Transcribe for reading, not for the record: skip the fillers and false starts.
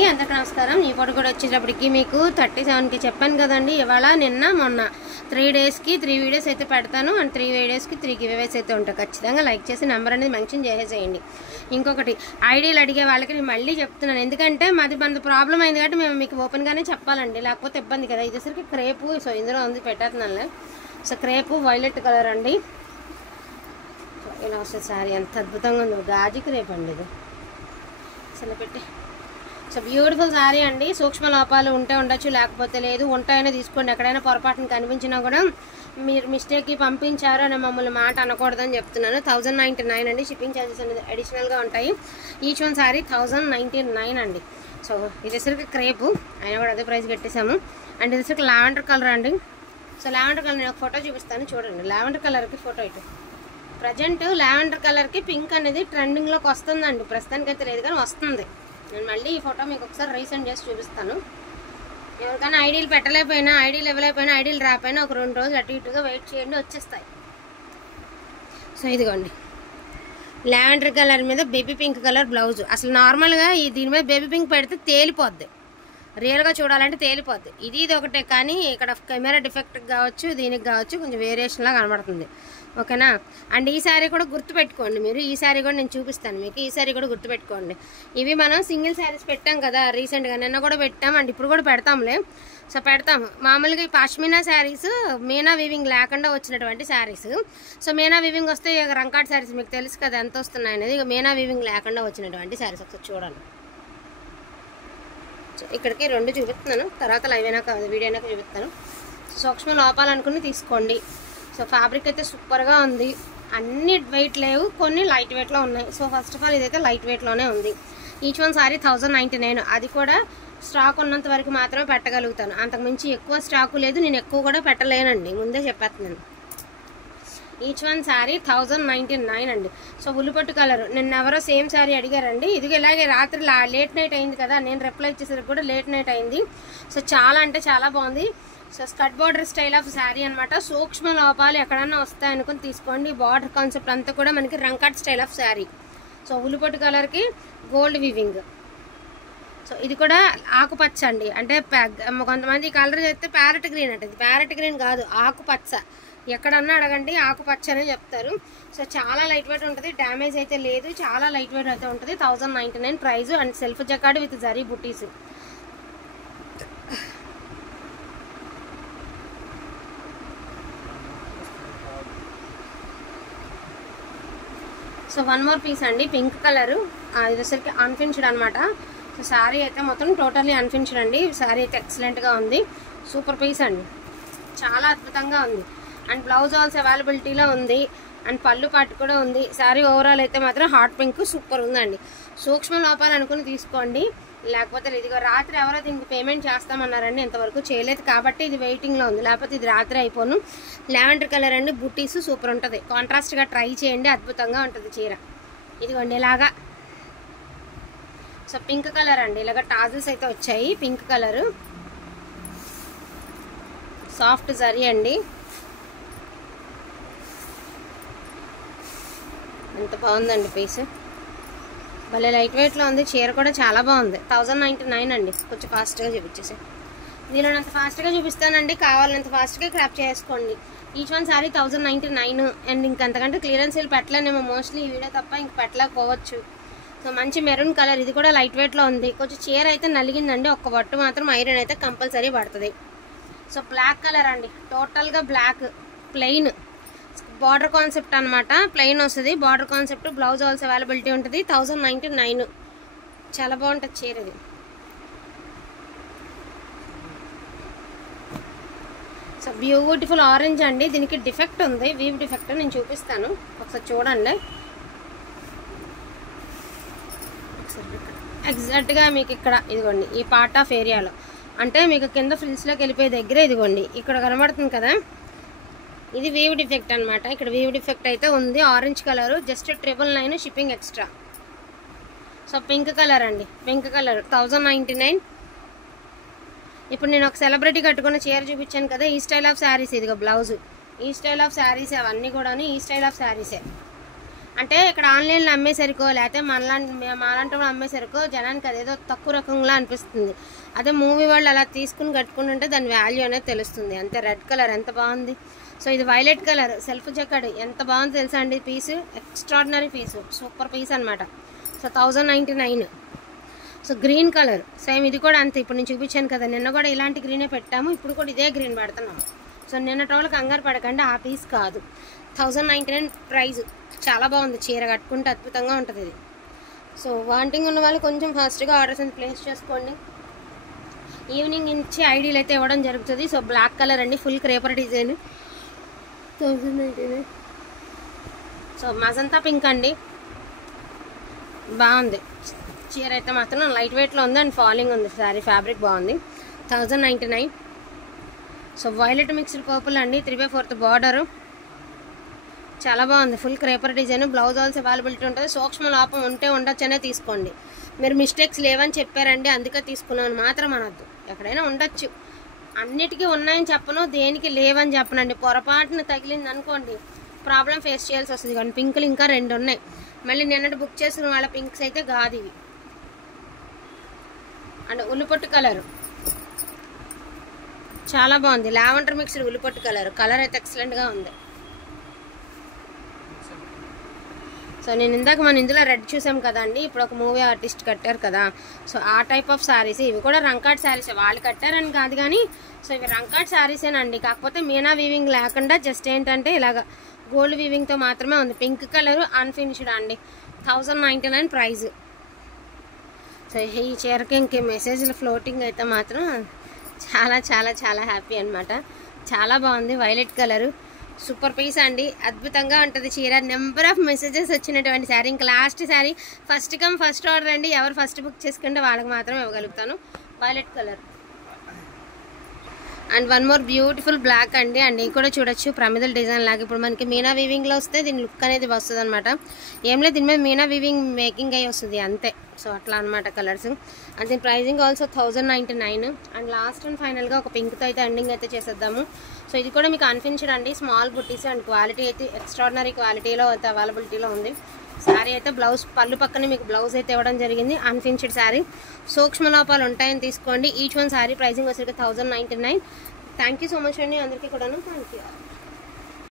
అందరికీ నమస్కారం. ఈ ఫోటో కూడా వచ్చేటప్పటికి మీకు 37కి చెప్పాను కదండి. ఇవాళ నిన్న మొన్న 3 డేస్కి 3 వీడియోస్ అయితే పెడతాను. అండ్ 3 వీడియోస్కి 3 గివ్అవేస్ అయితే ఉంటాయి. ఖచ్చితంగా లైక్ చేసి నెంబర్ అనేది మెన్షన్ చేసేసేయండి. ఇంకొకటి ఐడియాలు అడిగే వాళ్ళకి నేను మళ్ళీ చెప్తున్నాను, ఎందుకంటే మనది ప్రాబ్లం అయింది కాబట్టి మేము మీకు ఓపెన్గానే చెప్పాలండి, లేకపోతే ఇబ్బంది కదా. ఇదేసరికి క్రేపు, సో ఇందులో ఉంది పెట్టేస్తున్నాను. సో క్రేపు వైలెట్ కలర్ అండి. సో ఇలా వస్తుంది శారీ, ఎంత అద్భుతంగా ఉంది. గాజు క్రేప్ అండి ఇది, అసలు పెట్టి. సో బ్యూటిఫుల్ శారీ అండి. సూక్ష్మ లోపాలు ఉంటే ఉండొచ్చు, లేకపోతే లేదు. ఉంటాయనే తీసుకోండి. ఎక్కడైనా పొరపాటును కనిపించినా కూడా మీరు మిస్టేక్కి పంపించారు అని మమ్మల్ని మాట అనకూడదని చెప్తున్నాను. 1099 అండి. షిప్పింగ్ ఛార్జెస్ అనేది అడిషనల్గా ఉంటాయి. ఈచ్ వన్ శారీ 1099 అండి. సో ఇది వచ్చరికి క్రేపు, అయినా కూడా అదే ప్రైస్ పెట్టేశాము. అండ్ ఇది వచ్చరికి లావెండర్ కలర్ అండి. సో లావెండర్ కలర్ నేను ఒక ఫోటో చూపిస్తాను చూడండి. లావెండర్ కలర్కి ఫోటో ఇటు ప్రజెంట్ లావెండర్ కలర్కి పింక్ అనేది ట్రెండింగ్లోకి వస్తుందండి. ప్రస్తుతానికైతే లేదు కానీ వస్తుంది. నేను మళ్ళీ ఈ ఫోటో మీకు ఒకసారి రీసెంట్ చేసి చూపిస్తాను. ఎవరికైనా ఐడీలు పెట్టలేకపోయినా, ఐడీలు ఇవ్వలేకపోయినా, ఐడీలు రాకపోయినా ఒక 2 రోజులు అటు ఇటుగా వెయిట్ చేయండి, వచ్చేస్తాయి. సో ఇదిగోండి లావెండర్ కలర్ మీద బేబీ పింక్ కలర్ బ్లౌజ్. అసలు నార్మల్గా దీని మీద బేబీ పింక్ పెడితే తేలిపోద్ది, రియల్గా చూడాలంటే తేలిపోద్ది. ఇది ఒకటే, కానీ ఇక్కడ కెమెరా డిఫెక్ట్ కావచ్చు, దీనికి కావచ్చు, కొంచెం వేరియేషన్లా కనబడుతుంది. ఓకేనా. అండ్ ఈ శారీ కూడా గుర్తుపెట్టుకోండి మీరు. ఈ శారీ కూడా నేను చూపిస్తాను మీకు. ఈ శారీ కూడా గుర్తుపెట్టుకోండి. ఇవి మనం సింగిల్ శారీస్ పెట్టాం కదా రీసెంట్గా, నిన్న కూడా పెట్టాం అండ్ ఇప్పుడు కూడా పెడతాంలే. సో పెడతాము. మామూలుగా ఈ పష్మినా శారీస్ మీనా వీవింగ్ లేకుండా వచ్చినటువంటి శారీస్. సో మీనా వీవింగ్ వస్తే రంకాట్ శారీస్ మీకు తెలుసు కదా ఎంత వస్తున్నాయి అనేది. ఇక మీనా వీవింగ్ లేకుండా వచ్చినటువంటి శారీస్ ఒకసారి చూడండి. సో ఇక్కడికి 2 చూపిస్తున్నాను, తర్వాత లైవ్ అయినాక వీడియో అయినాక చూపిస్తాను. సూక్ష్మ లోపాలనుకుని తీసుకోండి. సో ఫ్యాబ్రిక్ అయితే సూపర్గా ఉంది. అన్ని వెయిట్ లేవు, కొన్ని లైట్ వెయిట్లో ఉన్నాయి. సో ఫస్ట్ ఆఫ్ ఆల్ ఇదైతే లైట్ వెయిట్లోనే ఉంది. Each one sari 1099. అది కూడా స్టాక్ ఉన్నంత వరకు మాత్రమే పెట్టగలుగుతాను, అంతకుమించి ఎక్కువ స్టాకు లేదు. నేను ఎక్కువ కూడా పెట్టలేనండి, ముందే చెప్పేస్తున్నాను. ఈచ్ వన్ శారీ 1099 అండి. సో ఉల్లిపట్టు కలర్. నిన్న ఎవరో సేమ్ శారీ అడిగారండి. ఇదిగో ఇలాగే రాత్రి లేట్ నైట్ అయింది కదా, నేను రిప్లై ఇచ్చేసరికి కూడా లేట్ నైట్ అయింది. సో చాలా అంటే చాలా బాగుంది. So skirt border style of sari అనమాట. సూక్ష్మ లోపాలు ఎక్కడన్నా వస్తాయనుకుని తీసుకోండి. బార్డర్ కాన్సెప్ట్ అంతా కూడా మనకి రంకాట్ స్టైల్ ఆఫ్ శారీ. సో ఉల్లిపట్టు కలర్కి గోల్డ్ వివింగ్. సో ఇది కూడా ఆకుపచ్చ అండి. అంటే కొంతమంది ఈ కలర్ చేస్తే ప్యారెట్ గ్రీన్ అంటే, ఇది ప్యారెట్ గ్రీన్ కాదు, ఆకుపచ్చ. ఎక్కడన్నా అడగండి ఆకుపచ్చ అనే చెప్తారు. సో చాలా లైట్ వెయిట్ ఉంటుంది, డ్యామేజ్ అయితే లేదు, చాలా లైట్ వెయిట్ అయితే ఉంటుంది. 1099 price. And self jacquard with zari butis. So 1 more piece అండి, పింక్ కలరు. ఇది వచ్చరికి అన్ఫినిష్డ్ అనమాట. సో శారీ అయితే మొత్తం టోటల్లీ అన్ఫినిష్డ్ అండి. శారీ అయితే ఎక్సలెంట్గా ఉంది, సూపర్ పీస్ అండి, చాలా అద్భుతంగా ఉంది. అండ్ బ్లౌజ్ ఆల్సో అవైలబిలిటీలో ఉంది. అండ్ పళ్ళు పాటు కూడా ఉంది. శారీ ఓవరాల్ అయితే మాత్రం హాట్ పింక్ సూపర్ ఉందండి. సూక్ష్మ లోపాలు అనుకుని తీసుకోండి, లేకపోతే ఇదిగో రాత్రి ఎవరో దీనికి పేమెంట్ చేస్తామన్నారండి, ఇంతవరకు చేయలేదు కాబట్టి ఇది వెయిటింగ్లో ఉంది, లేకపోతే ఇది రాత్రి అయిపోను. లావెండర్ కలర్ అండి, బుట్టీస్ సూపర్ ఉంటుంది. కాంట్రాస్ట్గా ట్రై చేయండి, అద్భుతంగా ఉంటుంది చీర. ఇదిగోండి ఇలాగా. సో పింక్ కలర్ అండి, ఇలాగ టాజిల్స్ అయితే వచ్చాయి. పింక్ కలరు, సాఫ్ట్ జరీ అండి. ఎంత బాగుందండి పీస్, భలే లైట్ వెయిట్లో ఉంది. చీర కూడా చాలా బాగుంది. 1099 అండి. కొంచెం ఫాస్ట్గా చూపించేసి, నేను అంత ఫాస్ట్గా చూపిస్తానండి, కావాలంత ఫాస్ట్గా క్రాప్ చేసుకోండి. Each one sari 1099. అండ్ ఇంకంతకంటే క్లియరెన్స్ సేల్ పెట్టలేనేమో మోస్ట్లీ ఈ వీడియో తప్ప ఇంక పెట్టలేకపోవచ్చు. సో మంచి మెరూన్ కలర్, ఇది కూడా లైట్ వెయిట్లో ఉంది. కొంచెం చీర అయితే నలిగిందండి, ఒక్క బట్టు మాత్రం ఐరన్ అయితే కంపల్సరీ పడుతుంది. సో బ్లాక్ కలర్ అండి, టోటల్గా బ్లాక్, ప్లెయిన్ బార్డర్ కాన్సెప్ట్ అనమాట. ప్లెయిన్ వస్తుంది border concept. Blouse also availability ఉంటుంది. 1099. చాలా బాగుంటుంది చీర ఇది. సో బ్యూటిఫుల్ ఆరెంజ్ అండి. దీనికి డిఫెక్ట్ ఉంది, వీవ్ డిఫెక్ట్, నేను చూపిస్తాను ఒకసారి చూడండి. ఎగ్జాక్ట్గా మీకు ఇక్కడ ఇదిగోండి ఈ పార్ట్ ఆఫ్ ఏరియాలో, అంటే మీకు కింద ఫ్రిల్స్లోకి వెళ్ళిపోయే దగ్గర ఇదిగోండి ఇక్కడ కనబడుతుంది కదా, ఇది వీవ్ డిఫెక్ట్ అనమాట. ఇక్కడ వీవ్ డిఫెక్ట్ అయితే ఉంది. Orange colour, just 999 shipping extra. So pink colour అండి, పింక్ కలర్ 1099. ఇప్పుడు నేను ఒక సెలబ్రిటీ కట్టుకున్న చీర చూపించాను కదా, ఈ స్టైల్ ఆఫ్ శారీస్. ఇదిగో బ్లౌజ్, ఈ స్టైల్ ఆఫ్ శారీస్ అవన్నీ కూడా ఈ స్టైల్ ఆఫ్ శారీసే. అంటే ఇక్కడ ఆన్లైన్లో అమ్మేసరికో లేకపోతే మాలాంటి వాళ్ళు అమ్మేసరికో జనానికి అదేదో తక్కువ రకంగా అనిపిస్తుంది. అదే మూవీ వాళ్ళు అలా తీసుకుని కట్టుకుంటుంటే దాని వాల్యూ అనేది తెలుస్తుంది. అంతే. రెడ్ కలర్ ఎంత బాగుంది. సో ఇది వైలెట్ కలర్ సెల్ఫ్ జక్కడ్ ఎంత బాగుంది తెలుసా అండి. పీసు ఎక్స్ట్రాడినరీ పీసు, సూపర్ పీస్ అనమాట. So 1099. So green colour same ఇది కూడా అంతే. ఇప్పుడు నేను చూపించాను కదా, నిన్న కూడా ఇలాంటి గ్రీనే పెట్టాము, ఇప్పుడు కూడా ఇదే గ్రీన్ పెడుతున్నాము. సో నిన్న టోల్ కంగారు పడకండి, ఆ పీస్ కాదు. 1099 ప్రైజ్. చాలా బాగుంది. చీర కట్టుకుంటే అద్భుతంగా ఉంటుంది ఇది. సో వాంటింగ్ ఉన్న వాళ్ళు కొంచెం ఫాస్ట్గా ఆర్డర్స్ అని ప్లేస్ చేసుకోండి. ఈవినింగ్ నుంచి ఐడీలు అయితే ఇవ్వడం జరుగుతుంది. సో బ్లాక్ కలర్ అండి, full creeper design 1099. So magenta pink అండి, బాగుంది. చీర అయితే మాత్రం లైట్ వెయిట్లో ఉంది అండ్ ఫాలింగ్ ఉంది. శారీ ఫ్యాబ్రిక్ బాగుంది. 1099. సో వైలెట్ మిక్స్డ్ పర్పుల్ అండి, 3/4 బార్డరు, చాలా బాగుంది. Full creeper design. Blouse also availability ఉంటుంది. సూక్ష్మ లోపం ఉంటే ఉండొచ్చనే తీసుకోండి. మీరు మిస్టేక్స్ లేవని చెప్పారండి అందుకే తీసుకున్నాను మాత్రం అనొద్దు. ఎక్కడైనా ఉండొచ్చు, అన్నిటికీ ఉన్నాయని చెప్పను, దేనికి లేవని చెప్పనండి. పొరపాటున తగిలింది అనుకోండి ప్రాబ్లం ఫేస్ చేయాల్సి వస్తుంది. కానీ పింకులు ఇంకా 2 ఉన్నాయి. మళ్ళీ నిన్నటి బుక్ చేసిన వాళ్ళ పింక్స్ అయితే కాదు ఇవి. అండ్ ఉల్లిపొట్టు కలర్ చాలా బాగుంది. లావెండర్ మిక్స్డ్ ఉల్లిపొట్టు కలర్ అయితే ఎక్సలెంట్గా ఉంది. సో నేను ఇందాక మనం ఇందులో రెడ్ చూసాం కదండి, ఇప్పుడు ఒక మూవీ ఆర్టిస్ట్ కట్టారు కదా, సో ఆ టైప్ ఆఫ్ శారీస్ ఇవి కూడా. రంకాట్ శారీస్ వాళ్ళు కట్టారని కాదు కానీ, సో ఇవి రంకాట్ శారీసేనండి. కాకపోతే మీనా వీవింగ్ లేకుండా జస్ట్ ఏంటంటే ఇలాగ గోల్డ్ వీవింగ్తో మాత్రమే ఉంది. పింక్ కలర్ అన్ఫినిష్డ్ అండి. 1099 ప్రైజ్. సో ఈ చీరకి ఇంకే మెసేజ్లు ఫ్లోటింగ్ అయితే మాత్రం చాలా చాలా చాలా హ్యాపీ అనమాట. చాలా బాగుంది. వైలెట్ కలరు సూపర్ పీస్ అండి, అద్భుతంగా ఉంటుంది చీర. నెంబర్ ఆఫ్ మెసేజెస్ వచ్చినటువంటి శారీ. ఇంకా last sari first come first order అండి. ఎవరు ఫస్ట్ బుక్ చేసుకుంటే వాళ్ళకి మాత్రం ఇవ్వగలుగుతాను. Violet colour and one more beautiful black అండి. అండ్ ఇది కూడా చూడొచ్చు ప్రమిదల డిజైన్ లాగా. ఇప్పుడు మనకి మీనా వీవింగ్లో వస్తే దీని లుక్ అనేది వస్తుంది అనమాట. ఏం లేదు, దీని మీద మీనా వీవింగ్ మేకింగ్ అయ్యి వస్తుంది అంతే. సో అట్లా అనమాట కలర్స్. అండ్ దీని pricing also 1099. And last and ఫైనల్గా ఒక పింక్తో అయితే ఎండింగ్ అయితే చేసేద్దాము. సో ఇది కూడా మీకు అన్ఫినిష్డ్ అండి, స్మాల్ బుట్టీస్ అండ్ క్వాలిటీ అయితే ఎక్స్ట్రాడినరీ క్వాలిటీలో అయితే అవైలబిలిటీలో ఉంది. శారీ అయితే బ్లౌజ్ పళ్ళు పక్కనే మీకు బ్లౌజ్ అయితే ఇవ్వడం జరిగింది. అన్ఫినిష్డ్ శారీ, సూక్ష్మ లోపాలు ఉంటాయని తీసుకోండి. ఈచ్ వన్ శారీ ప్రైజింగ్ వచ్చేసరికి 1099. థ్యాంక్ యూ సో మచ్ అండి అందరికీ కూడాను. Thank you.